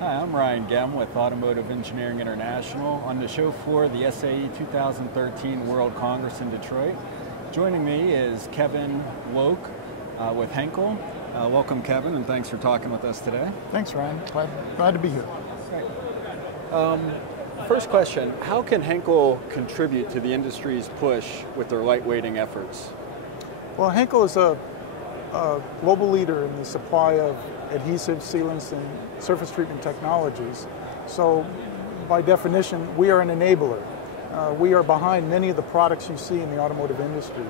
Hi, I'm Ryan Gem with Automotive Engineering International on the show floor of the SAE 2013 World Congress in Detroit. Joining me is Kevin Woock with Henkel. Welcome, Kevin, and thanks for talking with us today. Thanks, Ryan. Glad to be here. First question, how can Henkel contribute to the industry's push with their lightweighting efforts? Well, Henkel is a global leader in the supply of adhesive sealants and surface treatment technologies. So by definition, we are an enabler. We are behind many of the products you see in the automotive industry.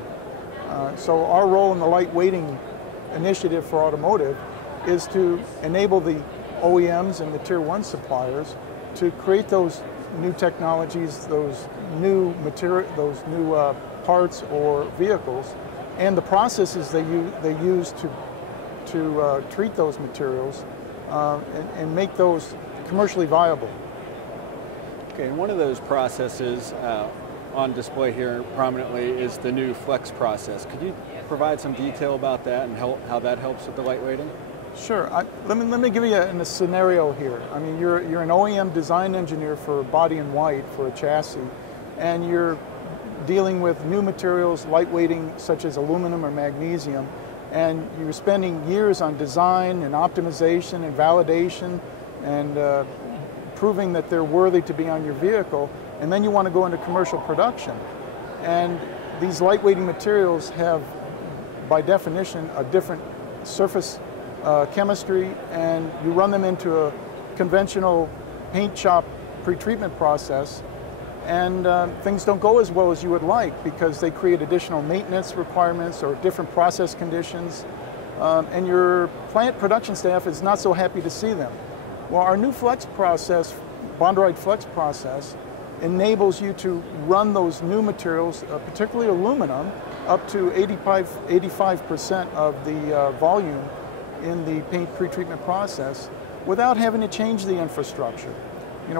So our role in the lightweighting initiative for automotive is to enable the OEMs and the tier 1 suppliers to create those new technologies, those new material, those new parts or vehicles, and the processes they use to treat those materials and make those commercially viable. Okay, and one of those processes on display here prominently is the new Flex process. Could you provide some detail about that and how that helps with the lightweighting? Sure. Let me give you a scenario here. I mean, you're an OEM design engineer for body in white for a chassis, and you're dealing with new materials, lightweighting, such as aluminum or magnesium, and you're spending years on design and optimization and validation and proving that they're worthy to be on your vehicle, and then you want to go into commercial production. And these lightweighting materials have, by definition, a different surface chemistry, and you run them into a conventional paint shop pretreatment process, and things don't go as well as you would like because they create additional maintenance requirements or different process conditions, and your plant production staff is not so happy to see them. Well, our new Flex process, Bonderite Flex Process, enables you to run those new materials, particularly aluminum, up to 85% of the volume in the paint pretreatment process without having to change the infrastructure,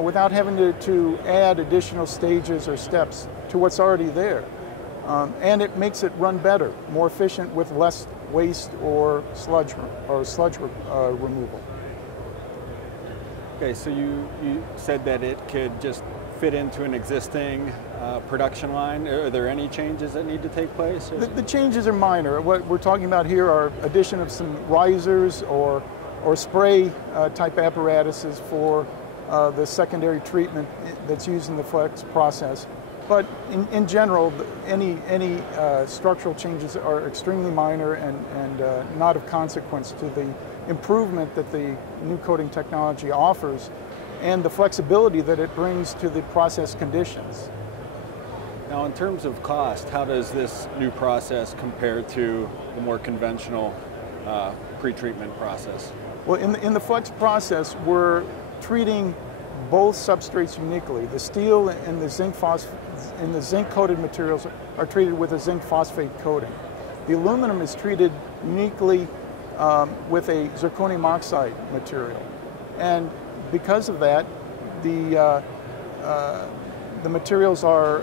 without having to add additional stages or steps to what's already there. And it makes it run better, more efficient with less waste or sludge removal. Okay, so you said that it could just fit into an existing production line. Are there any changes that need to take place? The changes are minor. What we're talking about here are addition of some risers or spray type apparatuses for the secondary treatment that's used in the Flex process. But in general, any structural changes are extremely minor and not of consequence to the improvement that the new coating technology offers and the flexibility that it brings to the process conditions. Now, in terms of cost, how does this new process compare to the more conventional pretreatment process? Well, in the Flex process, we're treating both substrates uniquely. The steel and the zinc coated materials are treated with a zinc phosphate coating. The aluminum is treated uniquely with a zirconium oxide material, and because of that, the materials are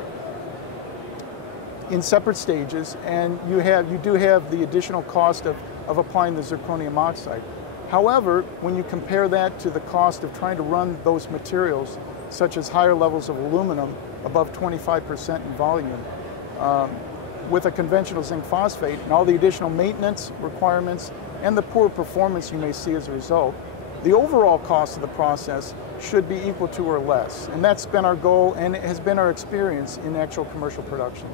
in separate stages, and you do have the additional cost of applying the zirconium oxide. However, when you compare that to the cost of trying to run those materials, such as higher levels of aluminum above 25% in volume, with a conventional zinc phosphate and all the additional maintenance requirements and the poor performance you may see as a result, the overall cost of the process should be equal to or less. And that's been our goal, and it has been our experience in actual commercial production.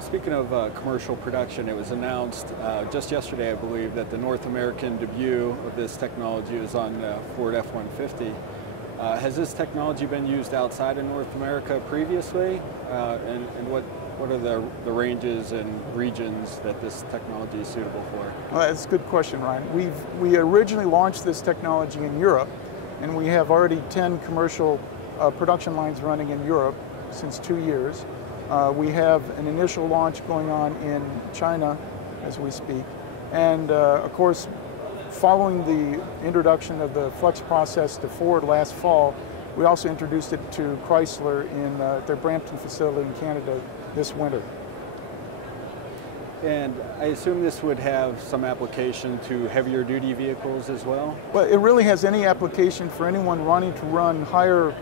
Speaking of commercial production, it was announced just yesterday, I believe, that the North American debut of this technology is on Ford F-150. Has this technology been used outside of North America previously? And what are the ranges and regions that this technology is suitable for? Well, that's a good question, Ryan. We originally launched this technology in Europe, and we have already 10 commercial production lines running in Europe since 2 years. We have an initial launch going on in China as we speak. And of course, following the introduction of the Flex process to Ford last fall, we also introduced it to Chrysler in their Brampton facility in Canada this winter. And I assume this would have some application to heavier duty vehicles as well? Well, it really has any application for anyone wanting to run higher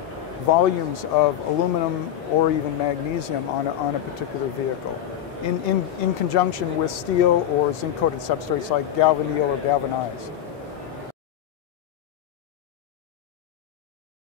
volumes of aluminum or even magnesium on a particular vehicle in conjunction with steel or zinc-coated substrates like galvanneal or galvanized.